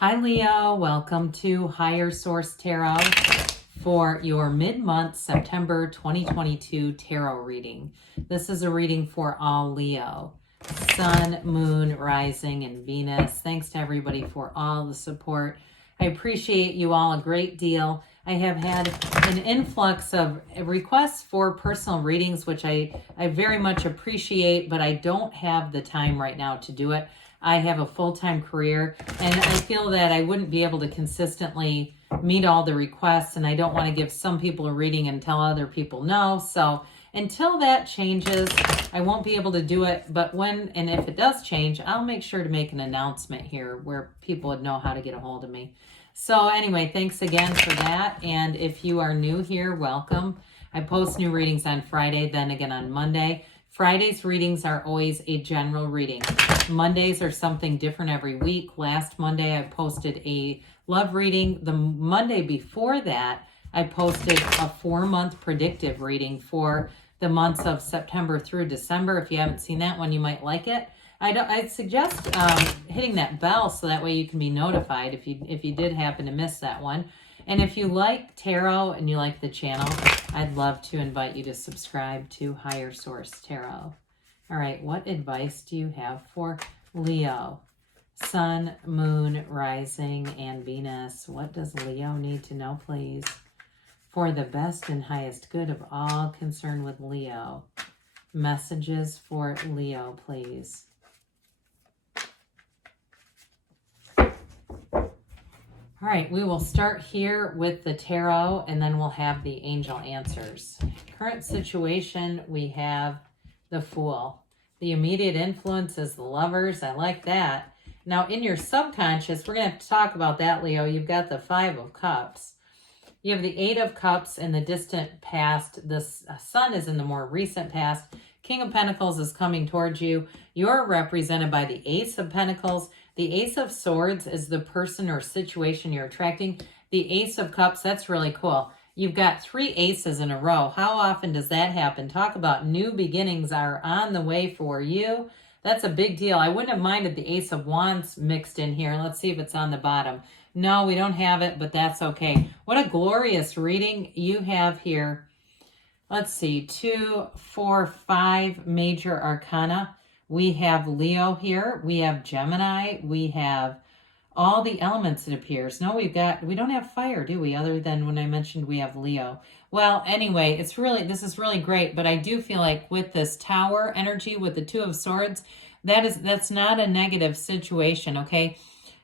Hi Leo, welcome to Higher Source Tarot for your mid-month September 2022 tarot reading. This is a reading for all Leo. Sun, Moon, Rising, and Venus. Thanks to everybody for all the support. I appreciate you all a great deal. I have had an influx of requests for personal readings, which I very much appreciate, but I don't have the time right now to do it. I have a full-time career, and I feel that I wouldn't be able to consistently meet all the requests, and I don't want to give some people a reading and tell other people no. So until that changes, I won't be able to do it. But when and if it does change, I'll make sure to make an announcement here where people would know how to get a hold of me. So anyway, thanks again for that. And if you are new here, welcome. I post new readings on Friday, then again on Monday. Friday's readings are always a general reading. Mondays are something different every week. Last Monday, I posted a love reading. The Monday before that, I posted a 4-month predictive reading for the months of September through December. If you haven't seen that one, you might like it. I'd suggest hitting that bell so that way you can be notified if you did happen to miss that one. And if you like tarot and you like the channel, I'd love to invite you to subscribe to Higher Source Tarot. All right, what advice do you have for Leo? Sun, Moon, Rising, and Venus. What does Leo need to know, please? For the best and highest good of all concerned with Leo. Messages for Leo, please. All right, we will start here with the tarot, and then we'll have the angel answers. Current situation, we have the Fool. The immediate influence is the Lovers. I like that. Now, in your subconscious, we're going to have to talk about that, Leo. You've got the 5 of Cups. You have the 8 of Cups in the distant past. The Sun is in the more recent past. King of Pentacles is coming towards you. You're represented by the Ace of Pentacles. The Ace of Swords is the person or situation you're attracting. The Ace of Cups, that's really cool. You've got 3 aces in a row. How often does that happen? Talk about new beginnings are on the way for you. That's a big deal. I wouldn't have minded the Ace of Wands mixed in here. Let's see if it's on the bottom. No, we don't have it, but that's okay. What a glorious reading you have here. Let's see, 2, 4, 5 major arcana. We have Leo here. We have Gemini. We have all the elements, it appears. No, we don't have fire, do we? Other than when I mentioned we have Leo. Well, anyway, this is really great, but I do feel like with this Tower energy, with the 2 of Swords, that's not a negative situation, okay?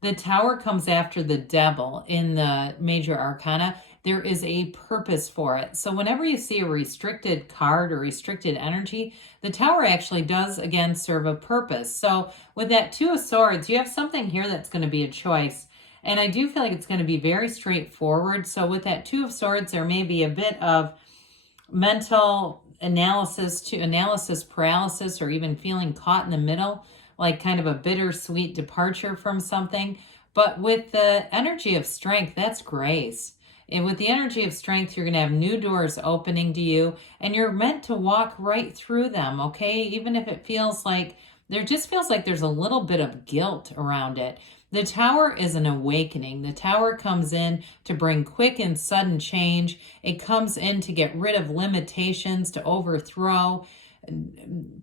The Tower comes after the Devil in the major arcana. There is a purpose for it. So whenever you see a restricted card or restricted energy, the Tower actually does, again, serve a purpose. So with that 2 of Swords, you have something here that's going to be a choice. And I do feel like it's going to be very straightforward. So with that 2 of Swords, there may be a bit of mental analysis paralysis, or even feeling caught in the middle, like kind of a bittersweet departure from something. But with the energy of strength, that's grace. And with the energy of strength, you're going to have new doors opening to you, and you're meant to walk right through them, okay? Even if it feels like, there's a little bit of guilt around it. The Tower is an awakening. The Tower comes in to bring quick and sudden change. It comes in to get rid of limitations, to overthrow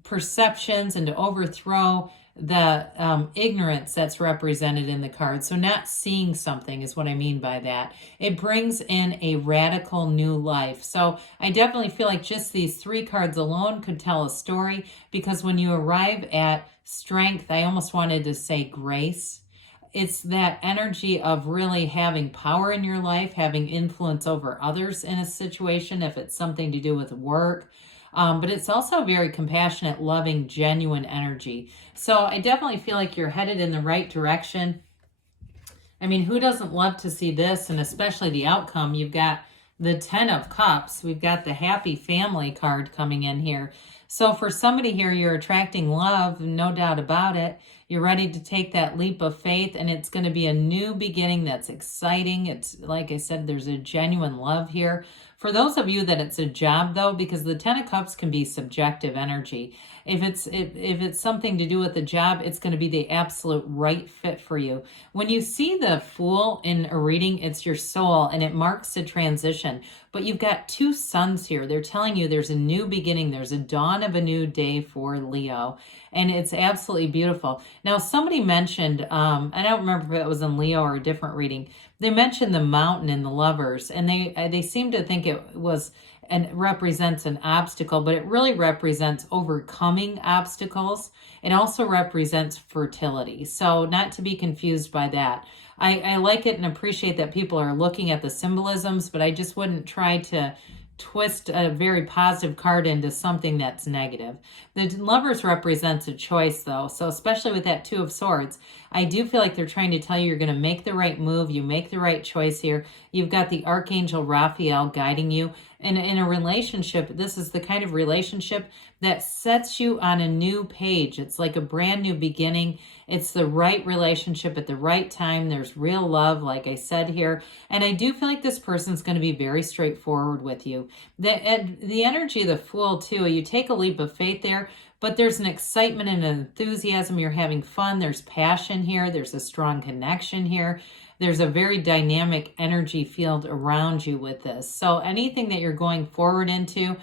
perceptions, and to overthrow the ignorance that's represented in the card. So not seeing something is what I mean by that. It brings in a radical new life. So I definitely feel like just these 3 cards alone could tell a story, because when you arrive at strength, I almost wanted to say grace. It's that energy of really having power in your life, having influence over others in a situation, if it's something to do with work. But it's also very compassionate, loving, genuine energy. So I definitely feel like you're headed in the right direction. I mean, who doesn't love to see this, and especially the outcome? You've got the 10 of Cups. We've got the happy family card coming in here. So for somebody here, you're attracting love, no doubt about it. You're ready to take that leap of faith, and it's going to be a new beginning that's exciting. It's like I said, there's a genuine love here. For those of you that it's a job, though, because the Ten of Cups can be subjective energy. If it's something to do with the job, it's going to be the absolute right fit for you. When you see the Fool in a reading, it's your soul, and it marks a transition. But you've got two suns here. They're telling you there's a new beginning. There's a dawn of a new day for Leo. And it's absolutely beautiful. Now, somebody mentioned, I don't remember if it was in Leo or a different reading, they mentioned the mountain in the Lovers, and they seem to think it was and represents an obstacle, but it really represents overcoming obstacles. It also represents fertility. So not to be confused by that. I like it and appreciate that people are looking at the symbolisms, but I just wouldn't try to twist a very positive card into something that's negative. The Lovers represents a choice, though. So especially with that Two of Swords, I do feel like they're trying to tell you you're going to make the right move. You make the right choice here. You've got the Archangel Raphael guiding you. And in a relationship, this is the kind of relationship that sets you on a new page. It's like a brand new beginning. It's the right relationship at the right time. There's real love, like I said here. And I do feel like this person's going to be very straightforward with you. The energy of the Fool, too, you take a leap of faith there, but there's an excitement and an enthusiasm. You're having fun. There's passion here. There's a strong connection here. There's a very dynamic energy field around you with this. So anything that you're going forward into,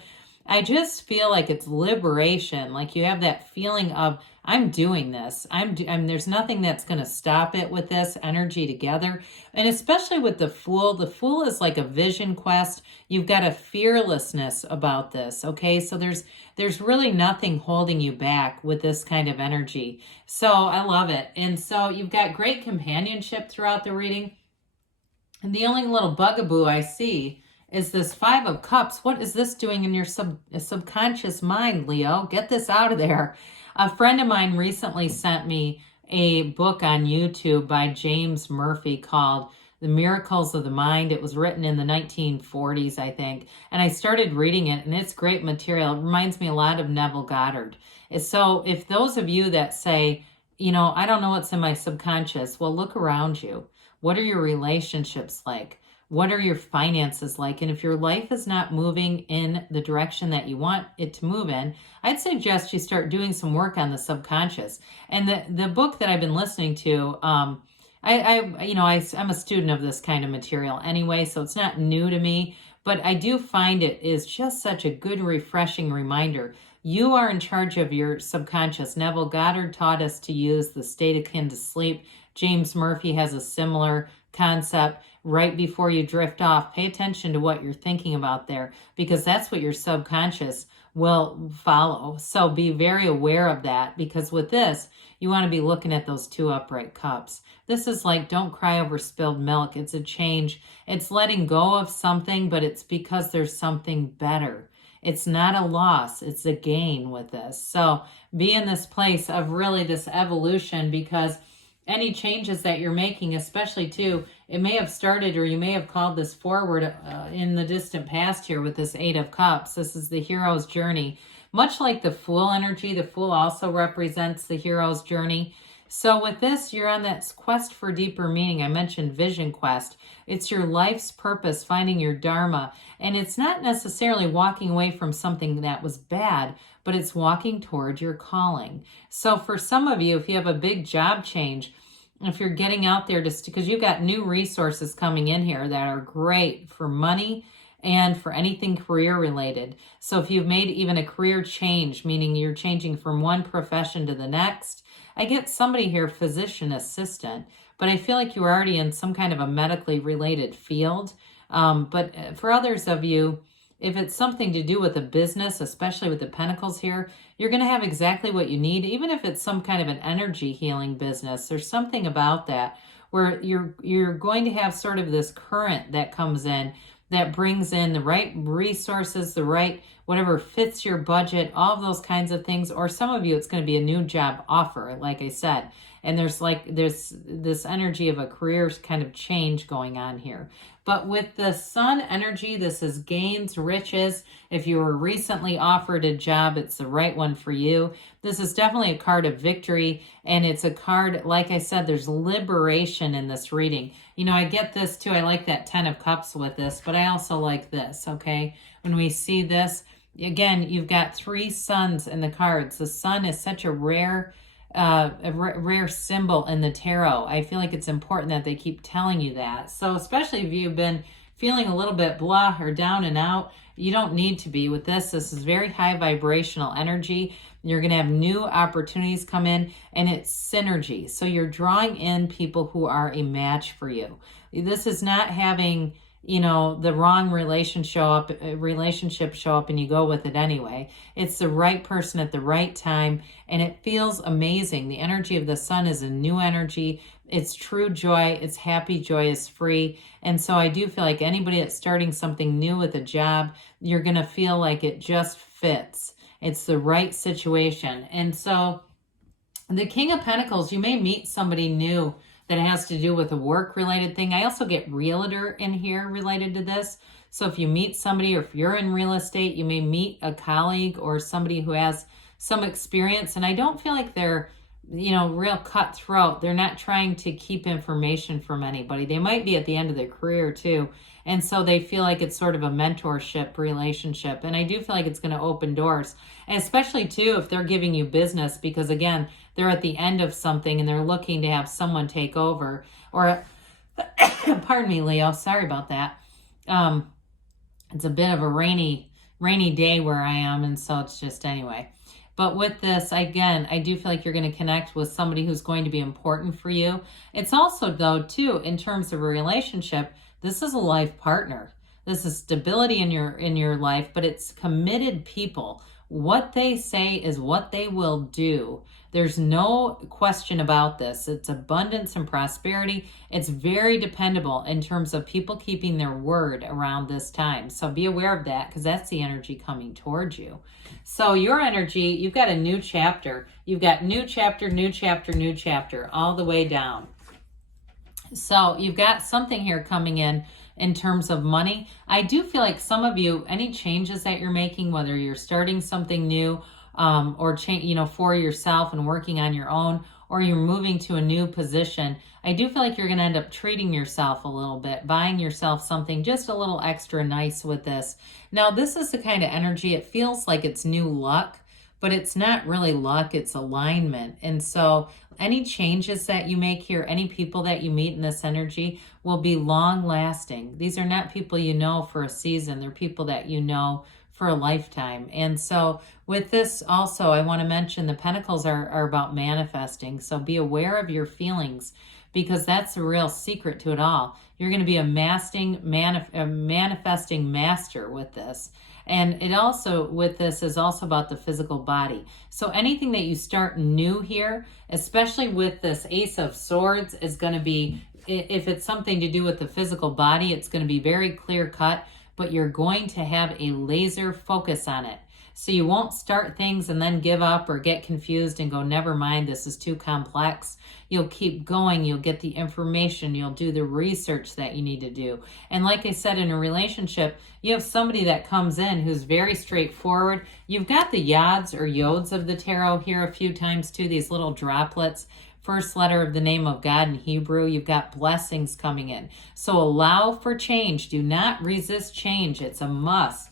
I just feel like it's liberation. Like you have that feeling of, I'm doing this. There's nothing that's going to stop it with this energy together. And especially with the Fool is like a vision quest. You've got a fearlessness about this. Okay. So there's really nothing holding you back with this kind of energy. So I love it. And so you've got great companionship throughout the reading. And the only little bugaboo I see is this Five of Cups. What is this doing in your subconscious mind, Leo? Get this out of there. A friend of mine recently sent me a book on YouTube by James Murphy called The Miracles of the Mind. It was written in the 1940s, I think. And I started reading it, and it's great material. It reminds me a lot of Neville Goddard. So if those of you that say, I don't know what's in my subconscious, well, look around you. What are your relationships like? What are your finances like? And if your life is not moving in the direction that you want it to move in, I'd suggest you start doing some work on the subconscious. And the book that I've been listening to, I'm a student of this kind of material anyway, so it's not new to me, but I do find it is just such a good, refreshing reminder. You are in charge of your subconscious. Neville Goddard taught us to use the state akin to sleep. James Murphy has a similar concept. Right before you drift off, pay attention to what you're thinking about there, because that's what your subconscious will follow. So be very aware of that, because with this, you want to be looking at those two upright cups. This is like, don't cry over spilled milk. It's a change. It's letting go of something, but it's because there's something better. It's not a loss. It's a gain with this. So be in this place of really this evolution, because any changes that you're making, especially too, it may have started, or you may have called this forward in the distant past here with this Eight of Cups. This is the hero's journey. Much like the Fool energy, the Fool also represents the hero's journey. So with this, you're on that quest for deeper meaning. I mentioned vision quest. It's your life's purpose, finding your dharma. And it's not necessarily walking away from something that was bad, but it's walking toward your calling. So for some of you, if you have a big job change, if you're getting out there because you've got new resources coming in here that are great for money and for anything career related. So if you've made even a career change, meaning you're changing from one profession to the next, I get somebody here, physician assistant, but I feel like you're already in some kind of a medically related field. But for others of you, if it's something to do with a business, especially with the pentacles here, you're going to have exactly what you need. Even if it's some kind of an energy healing business, there's something about that where you're going to have sort of this current that comes in that brings in the right resources, the right whatever fits your budget, all of those kinds of things. Or some of you, it's going to be a new job offer, like I said. And there's this energy of a career kind of change going on here. But with the sun energy, this is gains, riches. If you were recently offered a job, it's the right one for you. This is definitely a card of victory. And it's a card, like I said, there's liberation in this reading. You know, I get this too. I like that 10 of Cups with this, but I also like this, okay? When we see this, again, you've got 3 suns in the cards. The sun is such a rare symbol in the tarot. I feel like it's important that they keep telling you that. So especially if you've been feeling a little bit blah or down and out, you don't need to be with this. This is very high vibrational energy. You're going to have new opportunities come in, and it's synergy. So you're drawing in people who are a match for you. This is not having, you know, the wrong relationship show up and you go with it anyway. It's the right person at the right time, and it feels amazing. The energy of the sun is a new energy. It's true joy. It's happy joy is free. And so I do feel like anybody that's starting something new with a job, you're going to feel like it just fits. It's the right situation. And so the King of Pentacles, you may meet somebody new that has to do with a work-related thing. I also get realtor in here related to this. So if you meet somebody, or if you're in real estate, you may meet a colleague or somebody who has some experience. And I don't feel like they're, you know, real cutthroat. They're not trying to keep information from anybody. They might be at the end of their career too. And so they feel like it's sort of a mentorship relationship. And I do feel like it's going to open doors. And especially too, if they're giving you business, because again, they're at the end of something and they're looking to have someone take over. Or, pardon me, Leo, sorry about that. It's a bit of a rainy day where I am. And so it's just, anyway. But with this, again, I do feel like you're going to connect with somebody who's going to be important for you. It's also, though, too, in terms of a relationship, this is a life partner. This is stability in your life, but it's committed people. What they say is what they will do. There's no question about this. It's abundance and prosperity. It's very dependable in terms of people keeping their word around this time. So be aware of that, because that's the energy coming towards you. So your energy, you've got a new chapter. You've got new chapter, new chapter, new chapter, all the way down. So you've got something here coming in terms of money. I do feel like some of you, any changes that you're making, whether you're starting something new, or change, you know, for yourself and working on your own, or you're moving to a new position, I do feel like you're going to end up treating yourself a little bit, buying yourself something just a little extra nice with this. Now, this is the kind of energy, it feels like it's new luck, but it's not really luck, it's alignment. And so any changes that you make here, any people that you meet in this energy will be long lasting. These are not people you know for a season. They're people that you know for a lifetime. And so with this also, I want to mention the Pentacles are about manifesting. So be aware of your feelings, because that's the real secret to it all. You're going to be a manifesting master with this. And it also, with this, is also about the physical body. So anything that you start new here, especially with this Ace of Swords, is going to be, if it's something to do with the physical body, it's going to be very clear cut, but you're going to have a laser focus on it. So you won't start things and then give up or get confused and go, never mind, this is too complex. You'll keep going. You'll get the information. You'll do the research that you need to do. And like I said, in a relationship, you have somebody that comes in who's very straightforward. You've got the yods or yods of the tarot here a few times too, these little droplets. First letter of the name of God in Hebrew. You've got blessings coming in. So allow for change. Do not resist change. It's a must.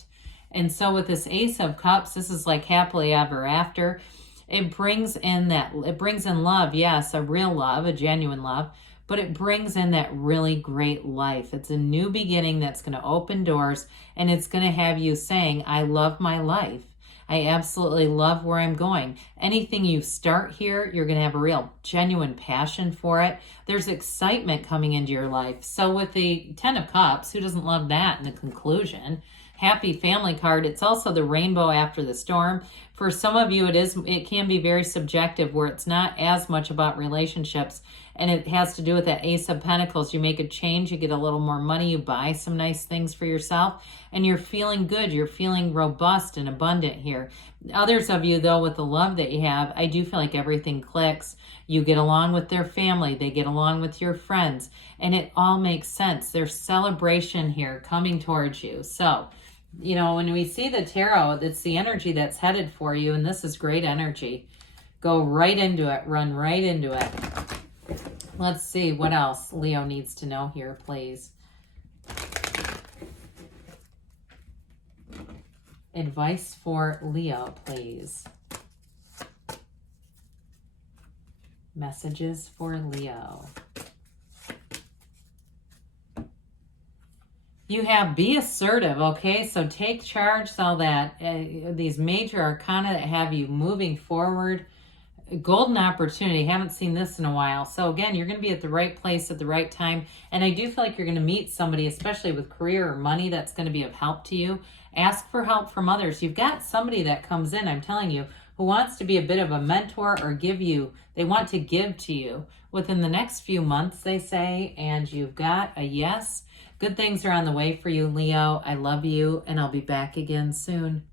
And so with this Ace of Cups, this is like happily ever after. It brings in love, yes, a real love, a genuine love, but it brings in that really great life. It's a new beginning that's going to open doors, and it's going to have you saying, I love my life. I absolutely love where I'm going. Anything you start here, you're going to have a real genuine passion for it. There's excitement coming into your life. So with the 10 of Cups, who doesn't love that in the conclusion? Happy family card. It's also the rainbow after the storm. For some of you, it can be very subjective, where it's not as much about relationships, and it has to do with that Ace of Pentacles. You make a change, you get a little more money, you buy some nice things for yourself, and you're feeling good. You're feeling robust and abundant here. Others of you, though, with the love that you have, I do feel like everything clicks. You get along with their family, they get along with your friends, and it all makes sense. There's celebration here coming towards you. So, you know, when we see the tarot, it's the energy that's headed for you, and this is great energy. Go right into it. Run right into it. Let's see what else Leo needs to know here, please. Advice for Leo, please. Messages for Leo. You have be assertive, okay? So take charge, all that. These major arcana that have you moving forward. Golden opportunity. Haven't seen this in a while. So again, you're going to be at the right place at the right time. And I do feel like you're going to meet somebody, especially with career or money, that's going to be of help to you. Ask for help from others. You've got somebody that comes in, I'm telling you, who wants to be a bit of a mentor or they want to give to you within the next few months, they say, and you've got a yes. Good things are on the way for you, Leo. I love you, and I'll be back again soon.